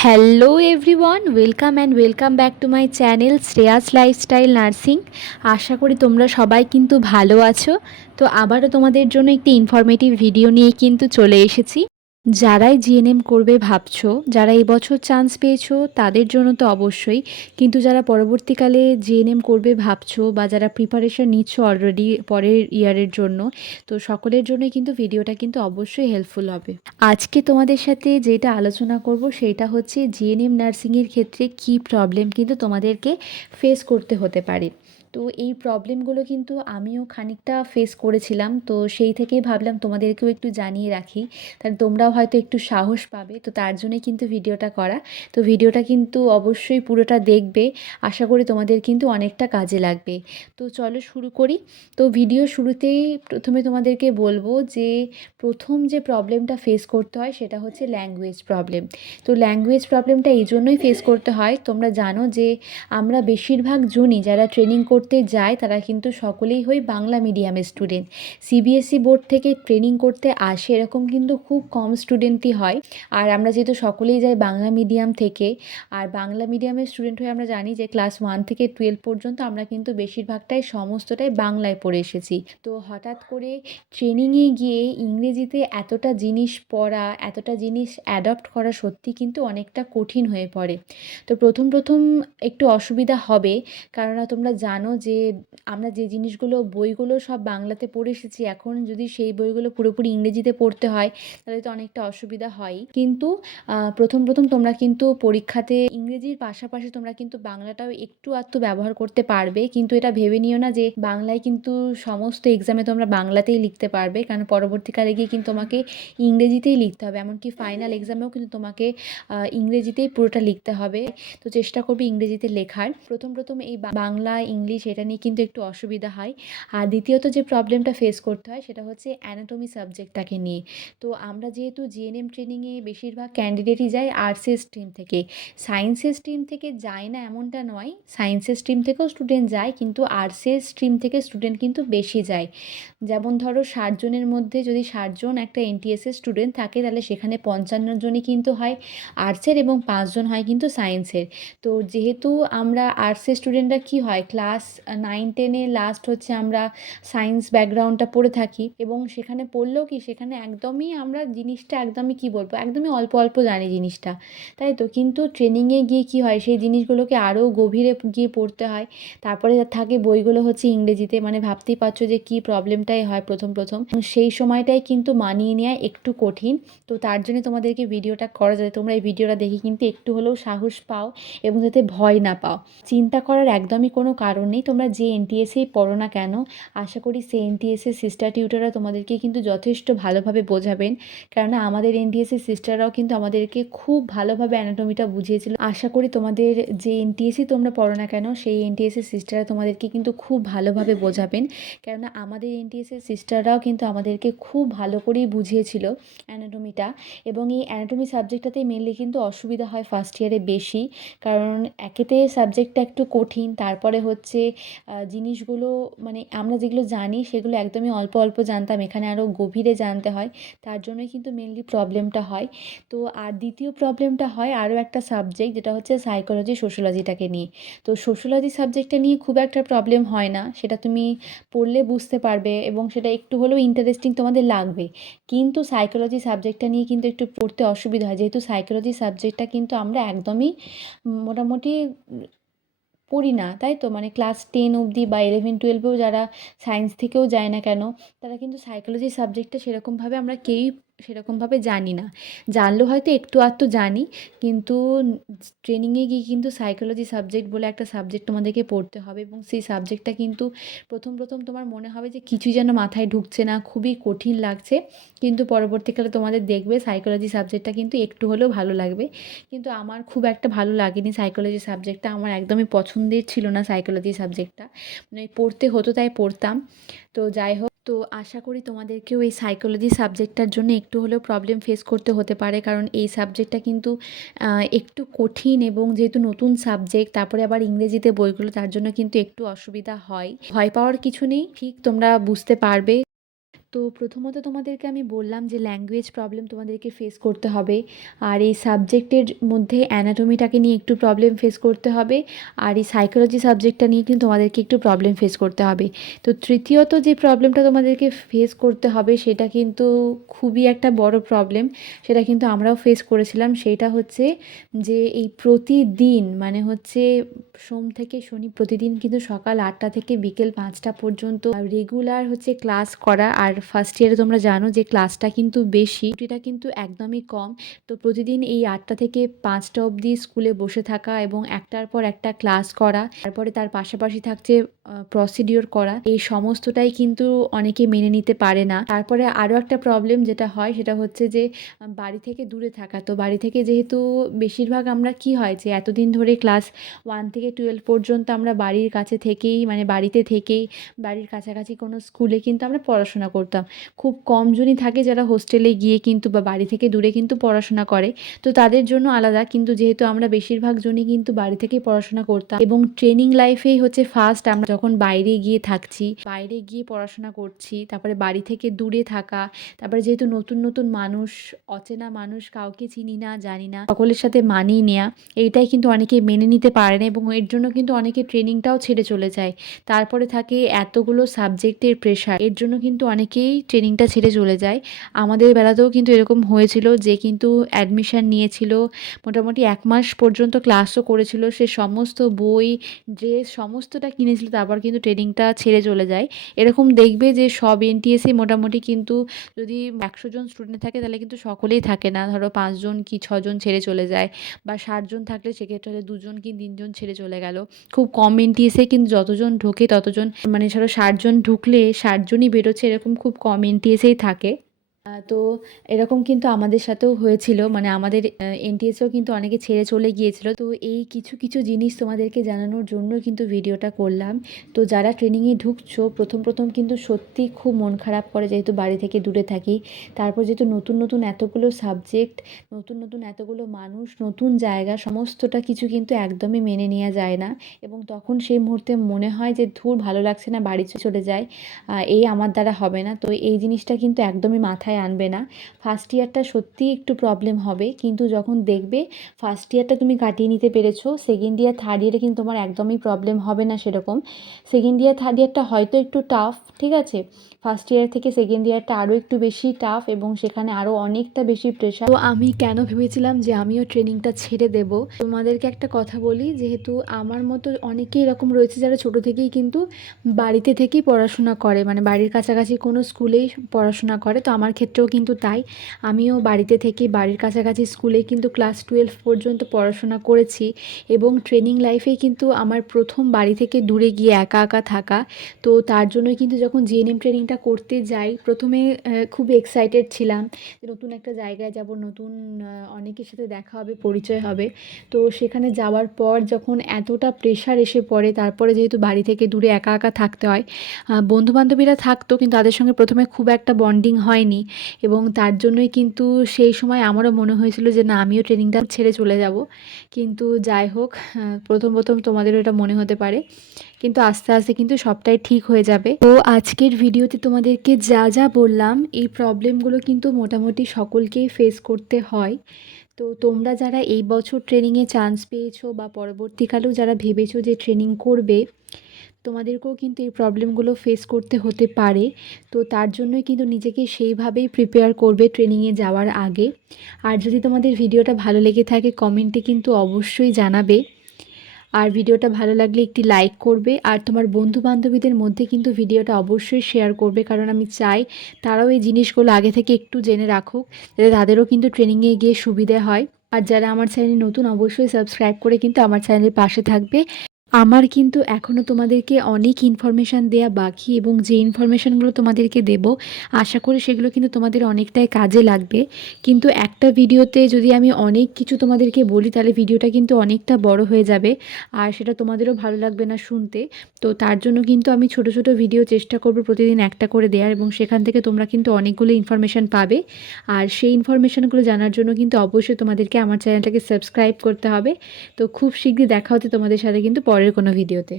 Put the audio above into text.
Hello everyone welcome and welcome back to my channel Shreyas lifestyle nursing আশা করি তোমরা সবাই কিন্তু ভালো আছো। তো আবারও তোমাদের জন্য একটি ইনফরমেটিভ ভিডিও নিয়ে কিন্তু চলে এসেছি। যারাই জিএনএম করবে ভাবছ, যারা এবছর চান্স পেয়েছ, তাদের জন্য তো অবশ্যই। কিন্তু যারা পরবর্তীকালে জিএনএম করবে ভাবছ বা যারা প্রিপারেশন নিচ্ছ অলরেডি পরের ইয়ারের জন্য, তো সকলের জন্যই কিন্তু ভিডিওটা কিন্তু অবশ্যই হেল্পফুল হবে। আজকে তোমাদের সাথে যেটা আলোচনা করব, সেটা হচ্ছে জিএনএম নার্সিংয়ের ক্ষেত্রে কি প্রবলেম কিন্তু তোমাদেরকে ফেস করতে হতে পারে। তো এই প্রবলেমগুলো কিন্তু আমিও খানিকটা ফেস করেছিলাম। তো সেই থেকেই ভাবলাম তোমাদেরকেও একটু জানিয়ে রাখি। তাহলে তোমরাও হয়তো একটু সাহস পাবে, তো তার জন্যই কিন্তু ভিডিওটা করা। তো ভিডিওটা কিন্তু অবশ্যই পুরোটা দেখবে। আশা করি তোমাদের কিন্তু অনেকটা কাজে লাগবে। তো চলো শুরু করি। তো ভিডিও শুরুতেই প্রথমে তোমাদেরকে বলব যে, প্রথম যে প্রবলেমটা ফেস করতে হয় সেটা হচ্ছে ল্যাঙ্গুয়েজ প্রবলেম তো ল্যাঙ্গুয়েজ প্রবলেমটা এই জন্যই ফেস করতে হয়। তোমরা জানো যে, আমরা বেশিরভাগ জনই যারা ট্রেনিং করতে যায় তারা কিন্তু সকলেই হই বাংলা মিডিয়ামের স্টুডেন্ট সিবিএসই বোর্ড থেকে ট্রেনিং করতে আসে এরকম কিন্তু খুব কম স্টুডেন্টই হয়। আর আমরা যেহেতু সকলেই যাই বাংলা মিডিয়াম থেকে, আর বাংলা মিডিয়ামের স্টুডেন্ট হয়ে আমরা জানি যে ক্লাস ওয়ান থেকে টুয়েলভ পর্যন্ত আমরা কিন্তু বেশিরভাগটাই সমস্তটাই বাংলায় পড়ে এসেছি। তো হঠাৎ করে ট্রেনিংয়ে গিয়ে ইংরেজিতে এতটা জিনিস পড়া, এতটা জিনিস অ্যাডপ্ট করা সত্যি কিন্তু অনেকটা কঠিন হয়ে পড়ে। তো প্রথম প্রথম একটু অসুবিধা হবে, কেননা তোমরা জানো যে আমরা যে জিনিসগুলো, বইগুলো সব বাংলাতে পড়ে এসেছি, এখন যদি সেই বইগুলো পুরোপুরি ইংরেজিতে পড়তে হয়, তাহলে তো অনেকটা অসুবিধা হয়ই কিন্তু প্রথম প্রথম তোমরা কিন্তু পরীক্ষাতে ইংরেজির পাশাপাশি তোমরা কিন্তু বাংলাটাও একটু আধটু ব্যবহার করতে পারবে। কিন্তু এটা ভেবে নিও না যে, বাংলায় কিন্তু সমস্ত এক্সামে তোমরা বাংলাতেই লিখতে পারবে। কারণ পরবর্তীকালে গিয়ে কিন্তু তোমাকে ইংরেজিতেই লিখতে হবে। এমনকি ফাইনাল এক্সামেও কিন্তু তোমাকে ইংরেজিতেই পুরোটা লিখতে হবে। তো চেষ্টা করবে ইংরেজিতে লেখার। প্রথম প্রথম এই বাংলা, ইংলিশ এটা নিয়ে কিন্তু একটু অসুবিধা হয়। আর দ্বিতীয়ত যে প্রবলেমটা ফেস করতে হয়, সেটা হচ্ছে অ্যানাটমি সাবজেক্টটাকে নিয়ে। তো আমরা যেহেতু জিএনএম ট্রেনিংয়ে বেশিরভাগ ক্যান্ডিডেটই যায় আর্টসের স্ট্রিম থেকে। সায়েন্সের স্ট্রিম থেকে যায় না এমনটা নয়। সায়েন্সের স্ট্রিম থেকেও স্টুডেন্ট যায়, কিন্তু আর্টসের স্ট্রিম থেকে স্টুডেন্ট কিন্তু বেশি যায়। যেমন ধরো ষাটজনের মধ্যে যদি ষাটজন একটা এনটিএসের স্টুডেন্ট থাকে, তাহলে সেখানে পঞ্চান্ন জনই কিন্তু হয় আর্টসের এবং পাঁচজন হয় কিন্তু সায়েন্সের তো যেহেতু আমরা আর্টসের স্টুডেন্টরা কি হয় ক্লাস নাইন টেনে লাস্ট হচ্ছে আমরা সায়েন্স ব্যাকগ্রাউন্ডটা পড়ে থাকি এবং সেখানে পড়লেও কি, সেখানে একদমই আমরা জিনিসটা একদমই কি বলব, একদমই অল্প অল্প জানি জিনিসটা, তাই তো? কিন্তু ট্রেনিংয়ে গিয়ে কি হয়, সেই জিনিসগুলোকে আরও গভীরে গিয়ে পড়তে হয়। তারপরে থাকে বইগুলো হচ্ছে ইংরেজিতে মানে ভাবতেই পারছ যে কী প্রবলেমটাই হয় প্রথম প্রথম। সেই সময়টাই কিন্তু মানিয়ে নেওয়া একটু কঠিন। তো তার জন্য তোমাদেরকে ভিডিওটা করা যাতে তোমরা এই ভিডিওটা দেখে কিন্তু একটু হলেও সাহস পাও এবং যাতে ভয় না পাও। চিন্তা করার একদমই কোনো কারণ নেই। তোমরা যে এনটিএসেই পড়ো না কেন, আশা করি সেই এনটিএসের সিস্টার টিউটাররা তোমাদেরকে কিন্তু যথেষ্ট ভালোভাবে বোঝাবেন। কেননা আমাদের এনটিএসের সিস্টাররাও কিন্তু আমাদেরকে খুব ভালোভাবে অ্যানাটমিটা বুঝিয়েছিল। আশা করি তোমাদের যে এনটিএসই তোমরা পড়ো না কেন, সেই এনটিএসের সিস্টাররা তোমাদেরকে কিন্তু খুব ভালোভাবে বোঝাবেন। কেননা আমাদের এনটিএসের সিস্টাররাও কিন্তু আমাদেরকে খুব ভালো করেই বুঝিয়েছিল অ্যানাটমিটা এবং এই অ্যানাটমি সাবজেক্টটাতেই মেনলি কিন্তু অসুবিধা হয় ফার্স্ট ইয়ারে বেশি কারণ একেতে সাবজেক্টটা একটু কঠিন, তারপরে হচ্ছে জিনিসগুলো মানে আমরা যেগুলো জানি সেগুলো একদমই অল্প অল্প জানতাম, এখানে আরও গভীরে জানতে হয়, তার জন্যই কিন্তু মেনলি প্রবলেমটা হয়। তো আর দ্বিতীয় প্রবলেমটা হয় আরও একটা সাবজেক্ট যেটা হচ্ছে সাইকোলজি সোশ্যোলজিটাকে নিয়ে। তো সোশ্যোলজি সাবজেক্টটা নিয়ে খুব একটা প্রবলেম হয় না, সেটা তুমি পড়লে বুঝতে পারবে এবং সেটা একটু হলেও ইন্টারেস্টিং তোমাদের লাগবে। কিন্তু সাইকোলজি সাবজেক্টটা নিয়ে কিন্তু একটু পড়তে অসুবিধা হয়। যেহেতু সাইকোলজি সাবজেক্টটা কিন্তু আমরা একদমই মোটামুটি পড়ি না, তাই তো? মানে ক্লাস টেন অবধি বা ইলেভেন টুয়েলভেও যারা সায়েন্স থেকেও যায় না কেন, তারা কিন্তু সাইকোলজি সাবজেক্টটা সেরকমভাবে আমরা কেউই সেরকমভাবে জানি না। জানলেও হয়তো একটু আধটু জানি, কিন্তু ট্রেনিংয়ে গিয়ে কিন্তু সাইকোলজি সাবজেক্ট বলে একটা সাবজেক্ট তোমাদেরকে পড়তে হবে এবং সেই সাবজেক্টটা কিন্তু প্রথম প্রথম তোমার মনে হবে যে কিছুই যেন মাথায় ঢুকছে না, খুবই কঠিন লাগছে। কিন্তু পরবর্তীকালে তোমাদের দেখবে সাইকোলজি সাবজেক্টটা কিন্তু একটু হলেও ভালো লাগবে। কিন্তু আমার খুব একটা ভালো লাগেনি সাইকোলজি সাবজেক্টটা আমার একদমই পছন্দের ছিল না সাইকোলজি সাবজেক্টটা মানে পড়তে হতো তাই পড়তাম। তো যাই হোক তো আশা করি তোমাদেরকেও এই সাইকোলজি সাবজেক্টটার জন্য একটু হলেও প্রবলেম ফেস করতে হতে পারে। কারণ এই সাবজেক্টটা কিন্তু একটু কঠিন এবং যেহেতু নতুন সাবজেক্ট তারপরে আবার ইংরেজিতে বইগুলো, তার জন্য কিন্তু একটু অসুবিধা হয়। ভয় পাওয়ার কিছু নেই, ঠিক তোমরা বুঝতে পারবে। তো প্রথমত তোমাদেরকে আমি বললাম যে ল্যাঙ্গুয়েজ প্রবলেম তোমাদেরকে ফেস করতে হবে। আর এই সাবজেক্টের মধ্যে অ্যানাটমিটাকে নিয়ে একটু প্রবলেম ফেস করতে হবে। আর এই সাইকোলজি সাবজেক্টটা নিয়ে কিন্তু তোমাদেরকে একটু প্রবলেম ফেস করতে হবে। তো তৃতীয়ত যে প্রবলেমটা তোমাদেরকে ফেস করতে হবে, সেটা কিন্তু খুবই একটা বড় প্রবলেম সেটা কিন্তু আমরাও ফেস করেছিলাম। সেটা হচ্ছে যে এই প্রতিদিন মানে হচ্ছে সোম থেকে শনি প্রতিদিন কিন্তু সকাল আটটা থেকে বিকেল পাঁচটা পর্যন্ত রেগুলার হচ্ছে ক্লাস করা। আর ফার্স্ট ইয়ারে তোমরা জানো যে ক্লাসটা কিন্তু বেশি, ছুটিটা কিন্তু একদমই কম। তো প্রতিদিন এই আটটা থেকে পাঁচটা অবধি স্কুলে বসে থাকা এবং একটার পর একটা ক্লাস করা, তারপরে তার পাশাপাশি থাকছে প্রসিডিওর করা। এই সমস্তটাই কিন্তু অনেকে মেনে নিতে পারে না। তারপরে আরও একটা প্রবলেম যেটা হয়, সেটা হচ্ছে যে বাড়ি থেকে দূরে থাকা। তো বাড়ি থেকে যেহেতু বেশিরভাগ আমরা কি হয় যে, এতদিন ধরে ক্লাস ওয়ান থেকে টুয়েলভ পর্যন্ত আমরা বাড়ির কাছে থেকেই মানে বাড়িতে থেকেই, বাড়ির কাছাকাছি কোনো স্কুলে কিন্তু আমরা পড়াশোনা করতাম। খুব কম জনই থাকে যারা হোস্টেলে গিয়ে কিন্তু বা বাড়ি থেকে দূরে কিন্তু পড়াশোনা করে। তো তাদের জন্য আলাদা, কিন্তু যেহেতু আমরা বেশিরভাগ জনই কিন্তু বাড়ি থেকেই পড়াশোনা করতাম এবং ট্রেনিং লাইফেই হচ্ছে ফার্স্ট আমরা যখন বাইরে গিয়ে থাকছি, বাইরে গিয়ে পড়াশোনা করছি, তারপরে বাড়ি থেকে দূরে থাকা, তারপরে যেহেতু নতুন নতুন মানুষ, অচেনা মানুষ কাউকে চিনি না, জানি না, সকলের সাথে মানিয়ে নেওয়া এইটাই কিন্তু অনেকে মেনে নিতে পারে না এবং এর জন্য কিন্তু অনেকে ট্রেনিংটাও ছেড়ে চলে যায়। তারপরে থাকে এতগুলো সাবজেক্টের প্রেশার এর জন্য কিন্তু অনেকেই ট্রেনিংটা ছেড়ে চলে যায়। আমাদের বেলাতেও কিন্তু এরকম হয়েছিল যে কিন্তু অ্যাডমিশান নিয়েছিল, মোটামুটি এক মাস পর্যন্ত ক্লাসও করেছিল। সে সমস্ত বই ড্রেস সমস্তটা কিনেছিল তারপর কিন্তু ট্রেনিংটা ছেড়ে চলে যায়। এরকম দেখবে যে সব এনটিএসে মোটামুটি কিন্তু যদি একশো জন স্টুডেন্ট থাকে তাহলে কিন্তু সকলেই থাকে না। ধরো পাঁচজন কি ছজন ছেড়ে চলে যায় বা ষাটজন থাকলে সেক্ষেত্রে দুজন কি তিনজন ছেড়ে চলে গেল। খুব কম এনটিএসে কিন্তু যতজন ঢোকে ততজন মানে ধরো ষাটজন ঢুকলে ষাটজনই বেরোচ্ছে এরকম খুব কম এনটিএসেই থাকে। তো এরকম কিন্তু আমাদের সাথেও হয়েছিল। মানে আমাদের এনটিএসেও কিন্তু অনেকে ছেড়ে চলে গিয়েছিল। তো এই কিছু কিছু জিনিস তোমাদেরকে জানানোর জন্য কিন্তু ভিডিওটা করলাম। তো যারা ট্রেনিংয়ে ঢুকছো, প্রথম প্রথম কিন্তু সত্যি খুব মন খারাপ করে যেহেতু বাড়ি থেকে দূরে থাকি। তারপর যেহেতু নতুন নতুন এতগুলো সাবজেক্ট নতুন নতুন এতগুলো মানুষ, নতুন জায়গা, সমস্তটা কিছু কিন্তু একদমই মেনে নেওয়া যায় না। এবং তখন সেই মুহূর্তে মনে হয় যে ধুর ভালো লাগছে না, বাড়ি চলে যায় এই আমার দ্বারা হবে না। তো এই জিনিসটা কিন্তু একদমই মাথায় মাথায় আনবে না। ফার্স্ট ইয়ারটা সত্যিই একটু প্রবলেম হবে। কিন্তু যখন দেখবে ফার্স্ট ইয়ারটা তুমি কাটিয়ে নিতে পেরেছ সেকেন্ড ইয়ার থার্ড ইয়ারে কিন্তু তোমার একদমই প্রবলেম হবে না সেরকম। সেকেন্ড ইয়ার থার্ড ইয়ারটা হয়তো একটু টাফ ঠিক আছে? ফার্স্ট ইয়ার থেকে সেকেন্ড ইয়ারটা আরও একটু বেশি টাফ এবং সেখানে আরও অনেকটা বেশি প্রেশার তো আমি কেন ভেবেছিলাম যে আমিও ট্রেনিংটা ছেড়ে দেব? তোমাদেরকে একটা কথা বলি, যেহেতু আমার মতো অনেকেই এরকম রয়েছে যারা ছোট থেকেই কিন্তু বাড়িতে থেকেই পড়াশোনা করে। মানে বাড়ির কাছাকাছি কোনো স্কুলেই পড়াশোনা করে। তো আমার ক্ষেত্রেও কিন্তু তাই। আমিও বাড়িতে থেকে বাড়ির কাছাকাছি স্কুলে কিন্তু ক্লাস টুয়েলভ পর্যন্ত পড়াশোনা করেছি এবং ট্রেনিং লাইফে কিন্তু আমার প্রথম বাড়ি থেকে দূরে গিয়ে একা একা থাকা। তো তার জন্য কিন্তু যখন জিএনএম ট্রেনিংটা করতে যাই, প্রথমে খুব এক্সাইটেড ছিলাম নতুন একটা জায়গায় যাব, নতুন অনেকের সাথে দেখা হবে, পরিচয় হবে। তো সেখানে যাওয়ার পর যখন এতটা প্রেশার এসে পড়ে, তারপরে যেহেতু বাড়ি থেকে দূরে একা একা থাকতে হয় বন্ধুবান্ধবীরা থাকতো, কিন্তু তাদের সঙ্গে প্রথমে খুব একটা বন্ডিং হয়নি। এবং তার জন্যই কিন্তু সেই সময় আমারও মনে হয়েছিল যে, না, আমিও ট্রেনিংটা ছেড়ে চলে যাব। কিন্তু যাই হোক প্রথম প্রথম তোমাদেরও এটা মনে হতে পারে। কিন্তু আস্তে আস্তে কিন্তু সবটাই ঠিক হয়ে যাবে। তো আজকের ভিডিওতে তোমাদেরকে যা যা বললাম, এই প্রবলেমগুলো কিন্তু মোটামুটি সকলকেই ফেস করতে হয়। তো তোমরা যারা এই বছর ট্রেনিংয়ে চান্স পেয়েছ বা পরবর্তীকালেও যারা ভেবেছো যে ট্রেনিং করবে তোমাদেরকেও কিন্তু এই প্রবলেমগুলো ফেস করতে হতে পারে। তো তার জন্যই কিন্তু নিজেকে সেইভাবেই প্রিপেয়ার করবে ট্রেনিংয়ে যাওয়ার আগে। আর যদি তোমাদের ভিডিওটা ভালো লেগে থাকে কমেন্টে কিন্তু অবশ্যই জানাবে। আর ভিডিওটা ভালো লাগলে একটি লাইক করবে। আর তোমার বন্ধু বান্ধবীদের মধ্যে কিন্তু ভিডিওটা অবশ্যই শেয়ার করবে। কারণ আমি চাই তারাও এই জিনিসগুলো আগে থেকে একটু জেনে রাখুক, যাতে তাদেরও কিন্তু ট্রেনিংয়ে গিয়ে সুবিধে হয়। আর যারা আমার চ্যানেল নতুন, অবশ্যই সাবস্ক্রাইব করে কিন্তু আমার চ্যানেলের পাশে থাকবে। আমার কিন্তু এখনও তোমাদেরকে অনেক ইনফরমেশান দেয়া বাকি এবং যে ইনফরমেশানগুলো তোমাদেরকে দেব, আশা করি সেগুলো কিন্তু তোমাদের অনেকটাই কাজে লাগবে। কিন্তু একটা ভিডিওতে যদি আমি অনেক কিছু তোমাদেরকে বলি, তাহলে ভিডিওটা কিন্তু অনেকটা বড় হয়ে যাবে আর সেটা তোমাদেরও ভালো লাগবে না শুনতে। তো তার জন্য কিন্তু আমি ছোট ছোট ভিডিও চেষ্টা করব প্রতিদিন একটা করে দেওয়ার এবং সেখান থেকে তোমরা কিন্তু অনেকগুলো ইনফরমেশান পাবে। আর সেই ইনফরমেশানগুলো জানার জন্য কিন্তু অবশ্যই তোমাদেরকে আমার চ্যানেলটাকে সাবস্ক্রাইব করতে হবে। তো খুব শীঘ্রই দেখা হতে তোমাদের সাথে কিন্তু পরে পরের কোনো ভিডিওতে।